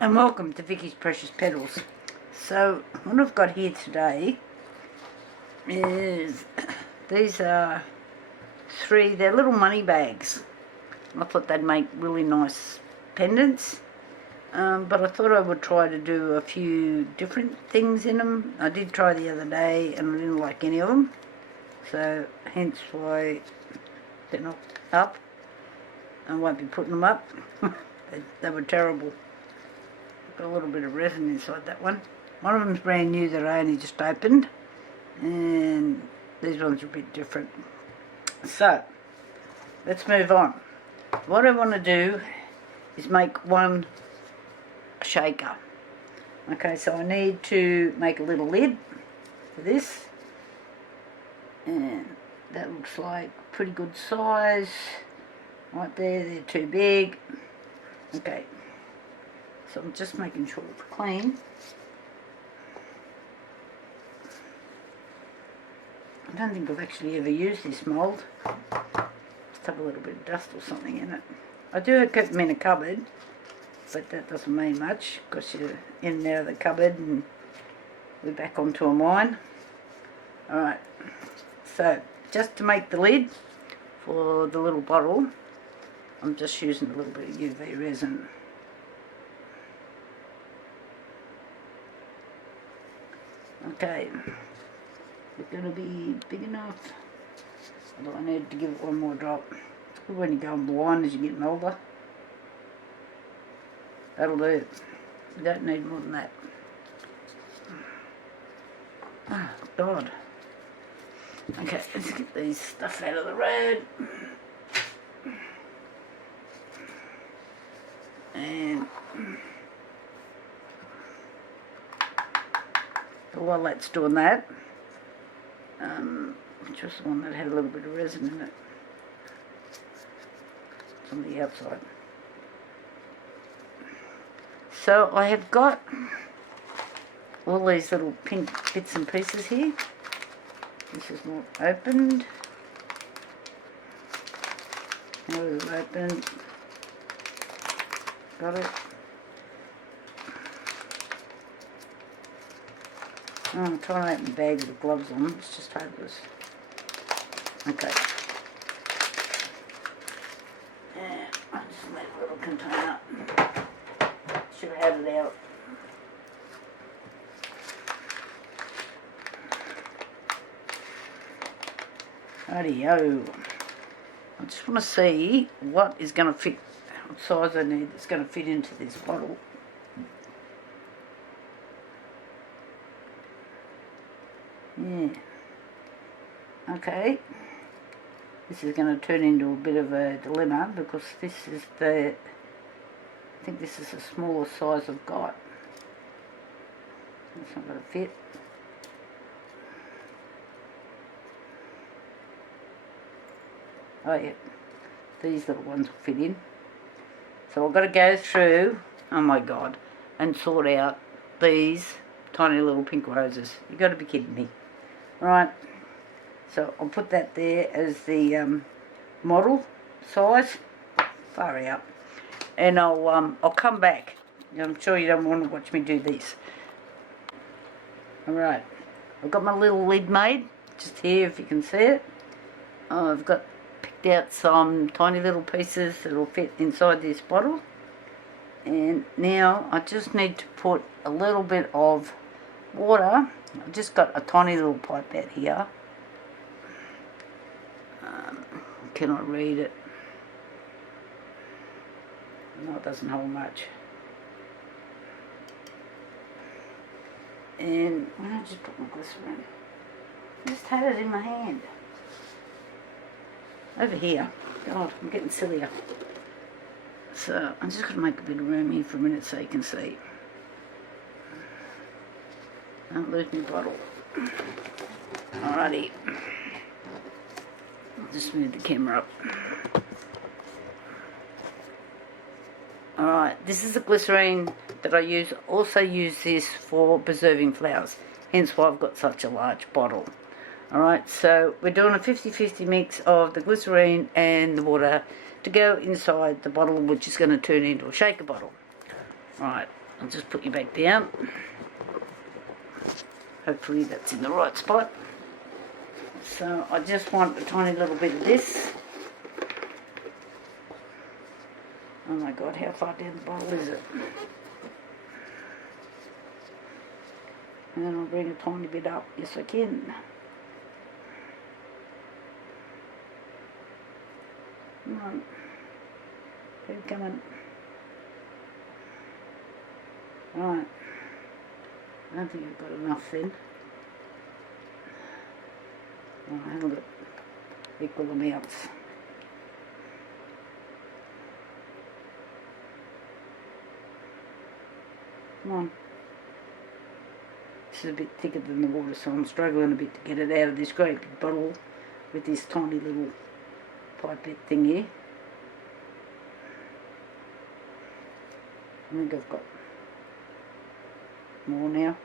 And welcome to Vicky's Precious Petals. So what I've got here today is these are they're little money bags. I thought they'd make really nice pendants, but I thought I would try to do a few different things in them. I did try the other day and I didn't like any of them, so hence why they're not up. I won't be putting them up. They were terrible. Got a little bit of resin inside that one. One of them's brand new that I only just opened, and these ones are a bit different. So let's move on. What I want to do is make one shaker. Okay, so I need to make a little lid for this, and that looks like pretty good size right there. They're too big. Okay, so I'm just making sure it's clean. I don't think I've actually ever used this mould. Just have a little bit of dust or something in it. I do keep them in a cupboard, but that doesn't mean much because you're in and out of the cupboard and we're back onto a mine. Alright, so just to make the lid for the little bottle, I'm just using a little bit of UV resin. Okay, it's going to be big enough. Although I need to give it one more drop. It's good when you go blind as you're getting older. That'll do. You don't need more than that. Oh, God. Okay, let's get these stuff out of the road. And while that's doing that, which was the one that had a little bit of resin in it. It's on the outside. So I have got all these little pink bits and pieces here. This is not opened. Now it's opened. Got it. Oh, I'm trying to open the bag with gloves on. It's just hopeless. Okay. Yeah, I just made a little container. Should have had it out. Rightio. I just want to see what is going to fit, what size I need that's going to fit into this bottle. Yeah. Okay. This is going to turn into a bit of a dilemma because this is I think this is the smallest size I've got. It's not going to fit. Oh yeah, these little ones will fit in. So I've got to go through, oh my God, and sort out these tiny little pink roses. You've got to be kidding me. Right, so I'll put that there as the model size. Far out. And I'll come back. I'm sure you don't want to watch me do this. Alright, I've got my little lid made, just here if you can see it. I've got picked out some tiny little pieces that will fit inside this bottle. And now I just need to put a little bit of water. I've just got a tiny little pipe out here. Cannot read it. No, it doesn't hold much. And why don't I just put my glycerine? I just had it in my hand. Over here. God, I'm getting sillier. So I'm just going to make a bit of room here for a minute so you can see. Don't lose my bottle. Alrighty. I'll just move the camera up. Alright, this is the glycerine that I use. Also use this for preserving flowers. Hence why I've got such a large bottle. Alright, so we're doing a 50-50 mix of the glycerine and the water to go inside the bottle, which is going to turn into a shaker bottle. Alright, I'll just put you back down. Hopefully that's in the right spot. So I just want a tiny little bit of this. Oh my god, how far down the bottle is it? And then I'll bring a tiny bit up. Yes, I can. Come on. Keep coming. Right. I don't think I've got enough then. Oh, I haven't got equal amounts. Come on. This is a bit thicker than the water, so I'm struggling a bit to get it out of this great big bottle with this tiny little pipette thing here. I think I've got more now.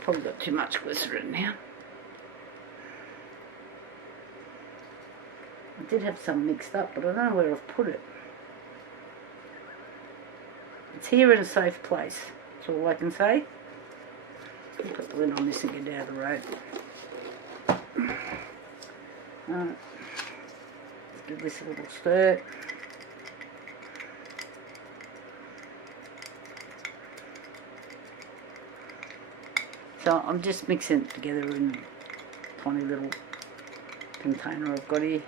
Probably got too much glycerine now. I did have some mixed up, but I don't know where I've put it. It's here in a safe place. That's all I can say. I'll put the lid on this and get out of the road. Alright. Let's give this a little stir. So I'm just mixing it together in a tiny little container I've got here.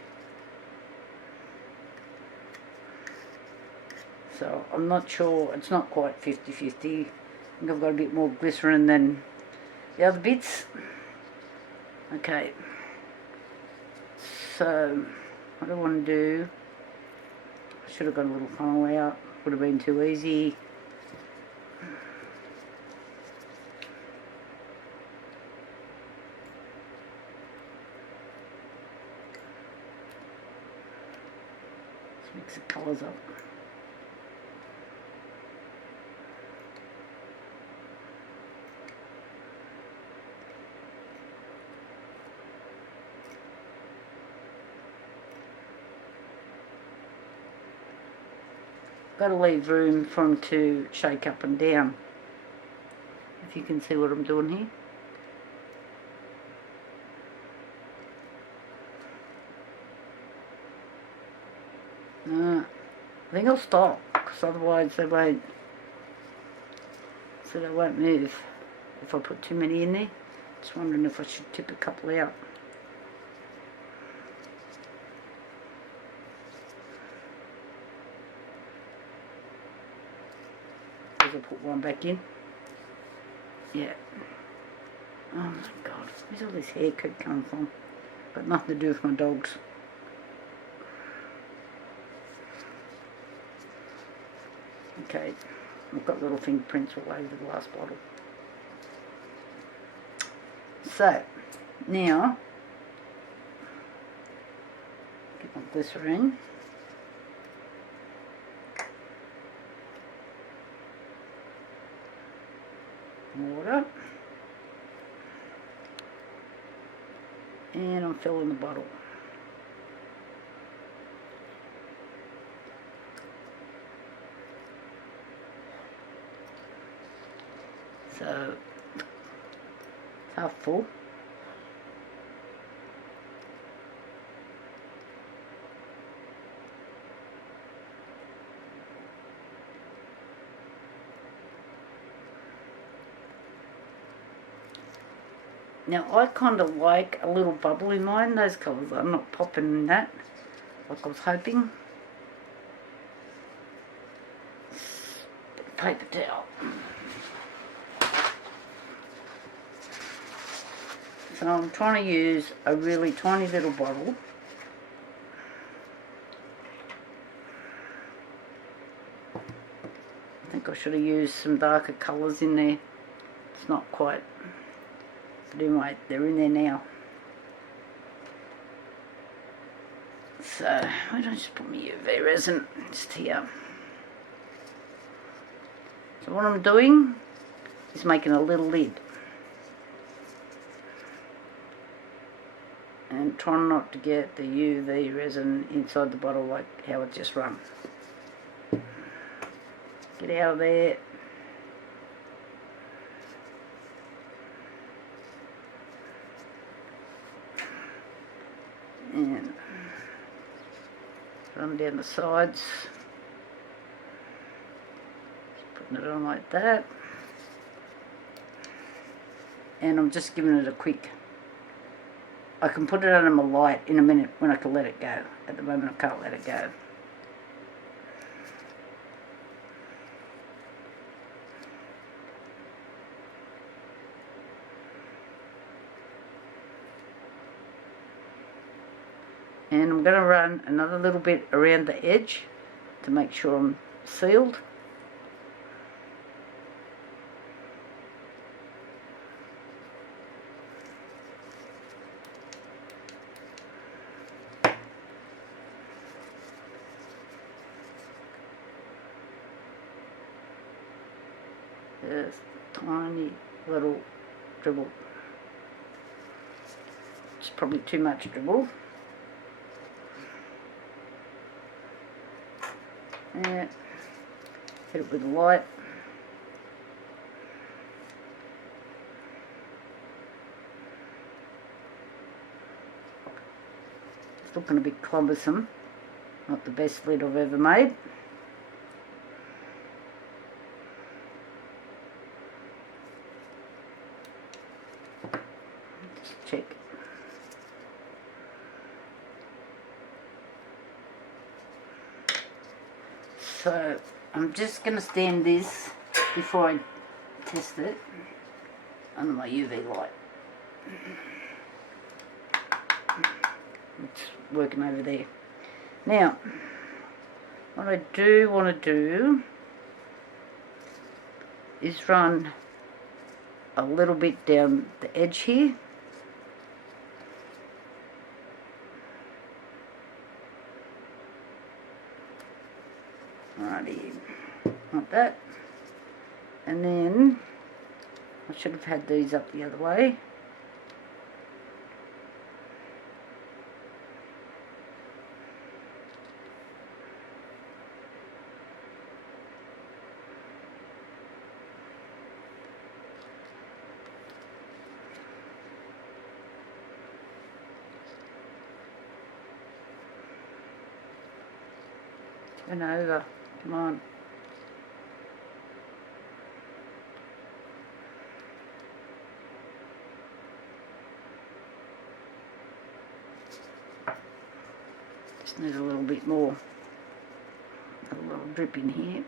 So I'm not sure, it's not quite 50-50. I think I've got a bit more glycerine than the other bits. Okay. So what I want to do, I should have got a little funnel out, would have been too easy. Let's mix the colours up. Got to leave room for them to shake up and down. If you can see what I'm doing here. I think I'll stop, because otherwise they won't. So they won't move if I put too many in there. Just wondering if I should tip a couple out. I'll put one back in. Yeah. Oh my god, where's all this hair could come from? Got nothing to do with my dogs. Okay, I've got little fingerprints all over the last bottle. So, now, get my glycerine. Water, and I'm filling the bottle. So it's half full. Now I kind of like a little bubble in mine, those colours. I'm not popping in that like I was hoping. Paper towel. So I'm trying to use a really tiny little bottle. I think I should have used some darker colours in there. It's not quite. But anyway, they're in there now. So, why don't I just put my UV resin just here? So what I'm doing is making a little lid. And and try not to get the UV resin inside the bottle like how it just run. Get out of there. And run down the sides. Just putting it on like that. And I'm just giving it a quick. I can put it under my light in a minute when I can let it go. At the moment I can't let it go. And I'm going to run another little bit around the edge to make sure I'm sealed. There's a tiny little dribble. It's probably too much dribble. And hit it with the light. It's looking a bit cumbersome. Not the best lid I've ever made. Just check. So I'm just going to stand this before I test it under my UV light. It's working over there. Now, what I do want to do is run a little bit down the edge here. Alrighty, like that. And then I should have had these up the other way. Turn over, come on. Just need a little bit more, a little drip in here.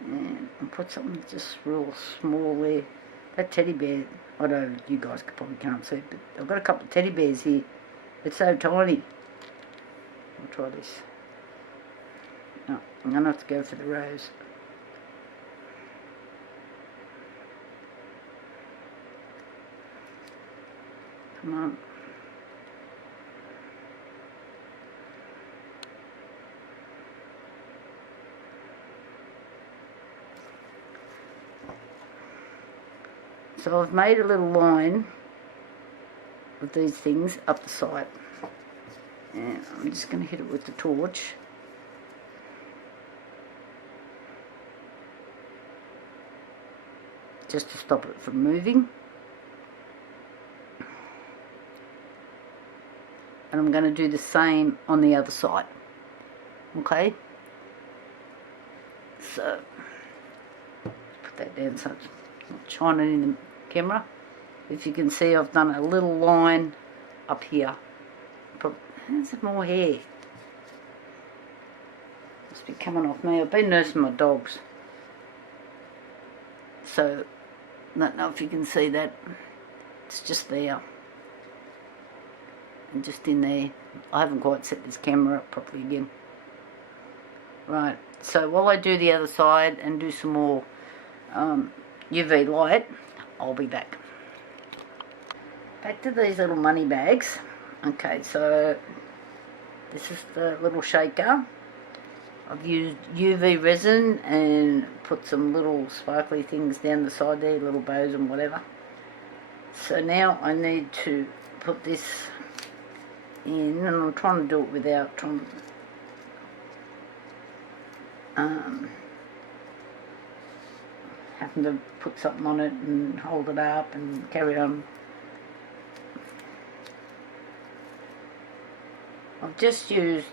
And I'll put something just real small there. That teddy bear, I know you guys probably can't see it, but I've got a couple of teddy bears here. It's so tiny. I'll try this. No, I'm going to have to go for the rose. Come on. So I've made a little line of these things up the side. And I'm just going to hit it with the torch. Just to stop it from moving. And I'm going to do the same on the other side. Okay? So, put that down so it's not shining in the camera. If you can see, I've done a little line up here. There's more hair. Must be coming off me. I've been nursing my dogs. So, I don't know if you can see that. It's just there. And just in there. I haven't quite set this camera up properly again. Right. So, while I do the other side and do some more UV light, I'll be back. Back to these little money bags. Okay, so this is the little shaker. I've used UV resin and put some little sparkly things down the side there, little bows and whatever. So now I need to put this in, and I'm trying to do it without trying having to put something on it and hold it up and carry on. I've just used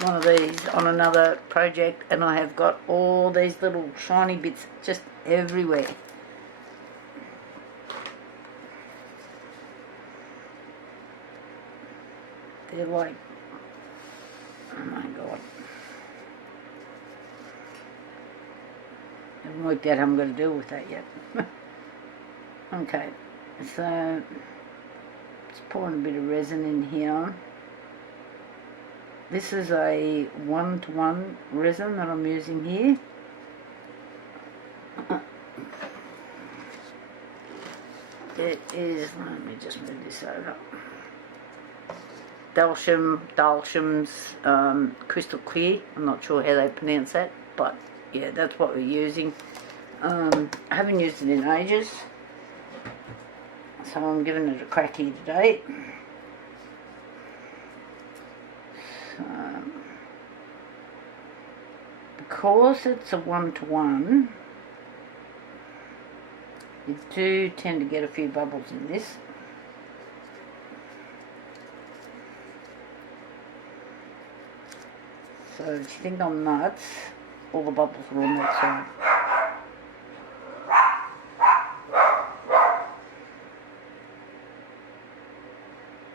one of these on another project, and I have got all these little shiny bits just everywhere. They're like, oh my god. I haven't worked out how I'm going to deal with that yet. Okay, so just pouring a bit of resin in here. This is a 1-to-1 resin that I'm using here. It is, let me just move this over. Dalsham's Crystal Clear. I'm not sure how they pronounce that, but yeah, that's what we're using. I haven't used it in ages, so I'm giving it a crack here today. So, because it's a 1-to-1, you do tend to get a few bubbles in this. So if you think I'm nuts, all the bubbles are on that side.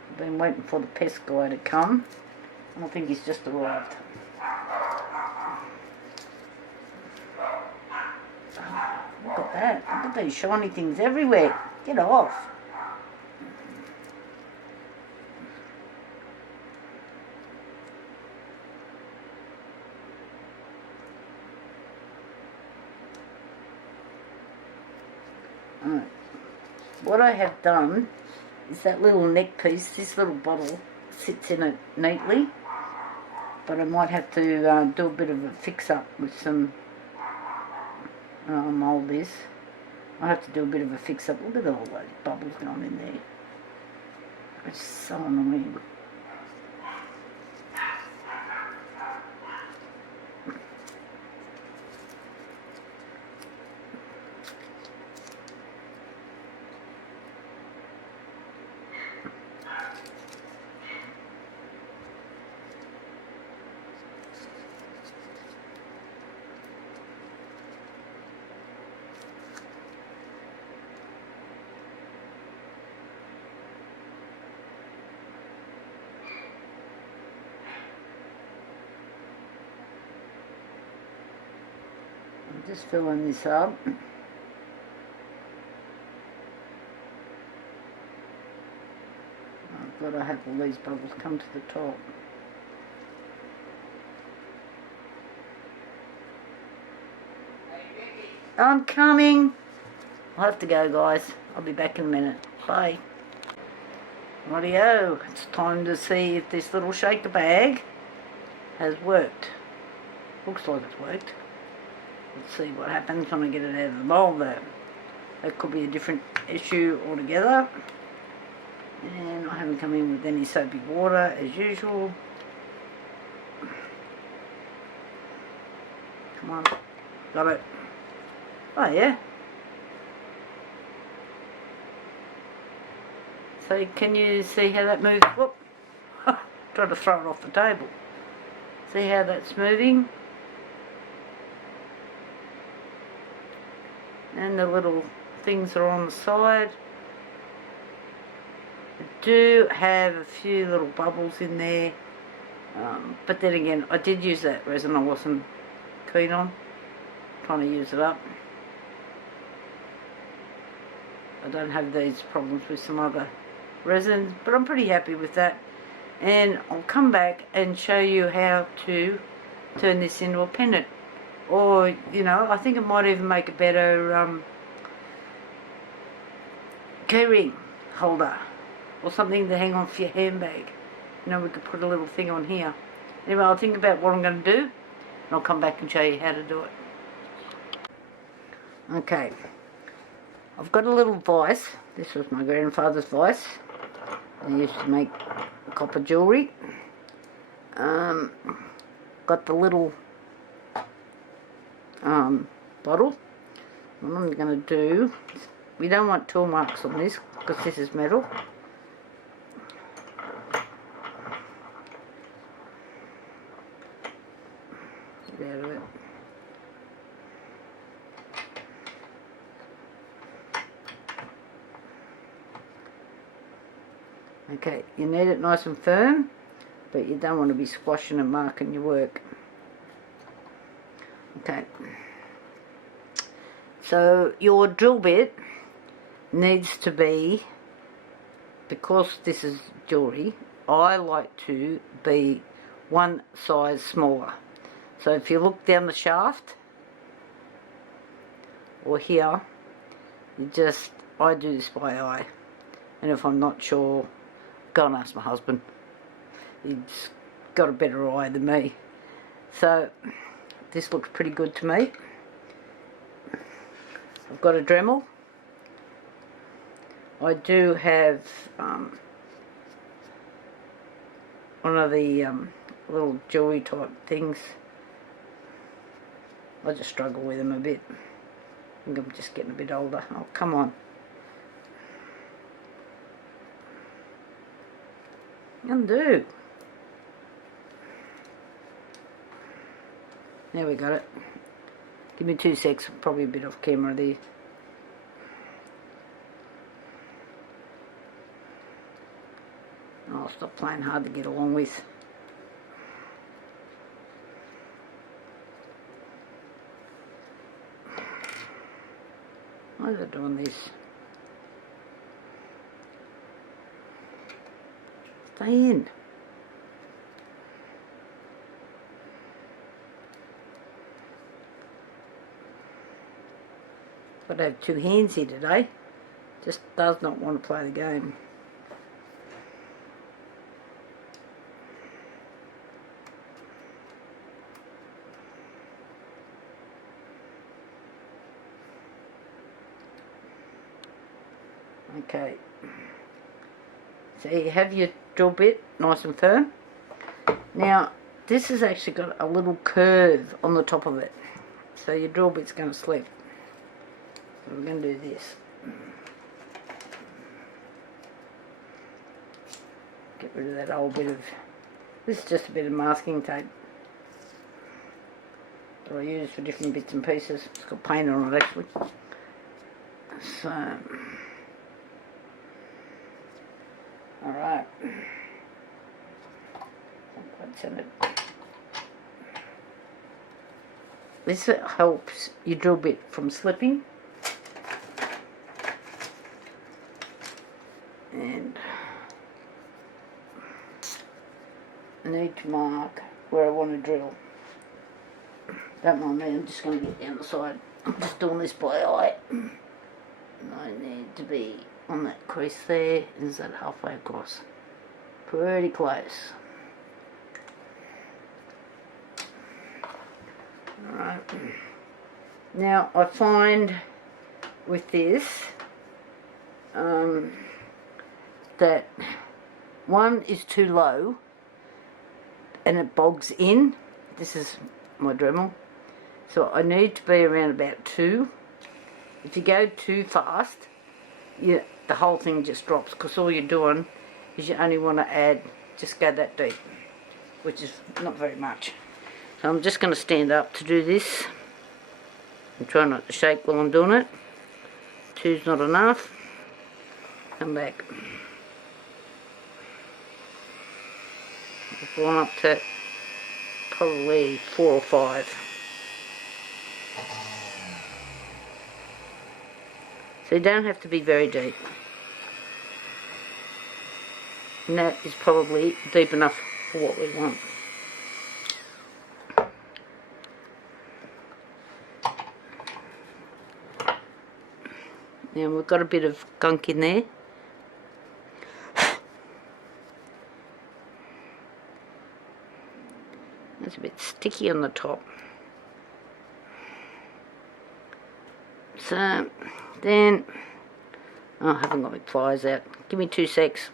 I've been waiting for the pest guy to come. I think he's just arrived. Oh, look at that. Look at these shiny things everywhere. Get off. Alright. What I have done is that little neck piece, this little bottle sits in it neatly, but I might have to do a bit of a fix-up with some mould this. I have to do a bit of a fix-up. Look at all those bubbles going in there. It's so annoying. I'm just filling this up. I've got to have all these bubbles come to the top. I'm coming. I'll have to go, guys. I'll be back in a minute. Bye. Rightio, it's time to see if this little shaker bag has worked. Looks like it's worked. Let's see what happens when I get it out of the bowl though. That could be a different issue altogether. And I haven't come in with any soapy water as usual. Come on. Got it. Oh yeah. So can you see how that moves? Whoop. Try to throw it off the table. See how that's moving? And the little things are on the side. I do have a few little bubbles in there, but then again I did use that resin I wasn't keen on, trying to use it up. I don't have these problems with some other resins, but I'm pretty happy with that, and I'll come back and show you how to turn this into a pendant. Or, you know, I think it might even make a better keyring holder or something to hang on for your handbag. You know, we could put a little thing on here. Anyway, I'll think about what I'm going to do, and I'll come back and show you how to do it. Okay, I've got a little vice. This was my grandfather's vice. He used to make copper jewellery. Got the little bottle. What I'm going to do, we don't want tool marks on this because this is metal. Get out of it. Okay, you need it nice and firm, but you don't want to be squashing and marking your work. Okay, so your drill bit needs to be, because this is jewellery, I like to be one size smaller. So if you look down the shaft, or here, I do this by eye, and if I'm not sure, go and ask my husband. He's got a better eye than me. So this looks pretty good to me. I've got a Dremel. I do have one of the little jewellery type things. I just struggle with them a bit. I think I'm just getting a bit older. Oh, come on. Undo. There we got it. Give me 2 secs, probably a bit off camera there. I'll stop playing hard to get along with. Why is it doing this? Stay in. Got to have 2 hands here today. Just does not want to play the game. Okay. So you have your drill bit nice and firm. Now this has actually got a little curve on the top of it, so your drill bit's going to slip. So we're going to do this. Get rid of that old bit of, this is just a bit of masking tape that I use for different bits and pieces. It's got paint on it actually. So, alright. This helps your drill bit from slipping. And I need to mark where I want to drill. Don't mind me, I'm just going to get down the side. I'm just doing this by eye. And I need to be on that crease there. Is that halfway across? Pretty close. Alright. Now I find with this that one is too low and it bogs in. This is my Dremel. So I need to be around about 2. If you go too fast, the whole thing just drops, because all you're doing is you only want to add, just go that deep, which is not very much. So I'm just going to stand up to do this and try not to shake while I'm doing it. 2's not enough. Come back. I've gone up to probably 4 or 5. So you don't have to be very deep. And that is probably deep enough for what we want. Now we've got a bit of gunk in there. sticky on the top. So then, oh, I haven't got my pliers out. Give me 2 secs.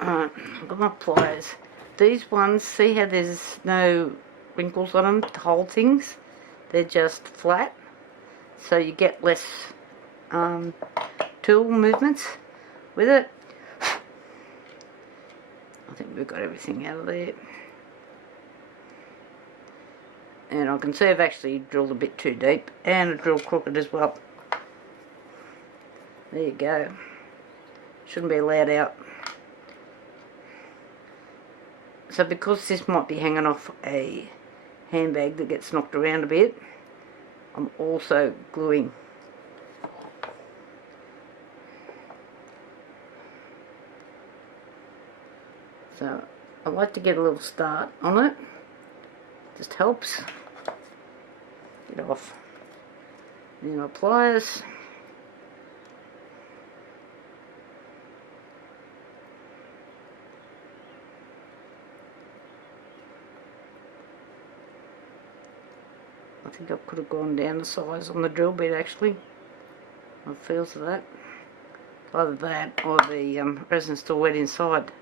Alright, I've got my pliers. These ones, see how there's no wrinkles on them to hold things? They're just flat, so you get less tool movements with it. I think we've got everything out of there. And I can see I've actually drilled a bit too deep, and I drilled crooked as well. There you go. Shouldn't be allowed out. So because this might be hanging off a handbag that gets knocked around a bit, I'm also gluing. So I like to get a little start on it. Just helps. Get off. Then my pliers. I think I could have gone down the size on the drill bit actually. It feels of that. Either that or the resin's still wet inside.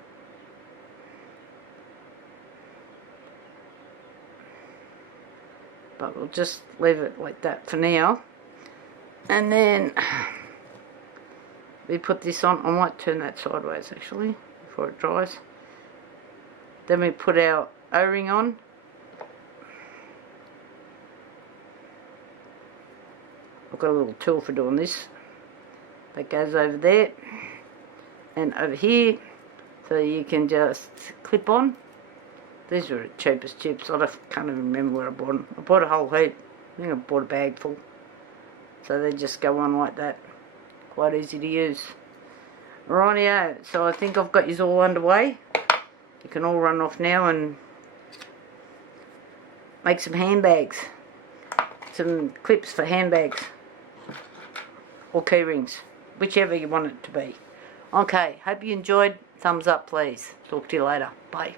But we'll just leave it like that for now. And then we put this on. I might turn that sideways actually before it dries. Then we put our O-ring on. I've got a little tool for doing this. That goes over there and over here, so you can just clip on. These were the cheapest chips. I can't even remember where I bought them. I bought a whole heap. I think I bought a bag full. So they just go on like that. Quite easy to use. Rightio, so I think I've got you all underway. You can all run off now and make some handbags. Some clips for handbags. Or key rings. Whichever you want it to be. Okay, hope you enjoyed. Thumbs up please. Talk to you later. Bye.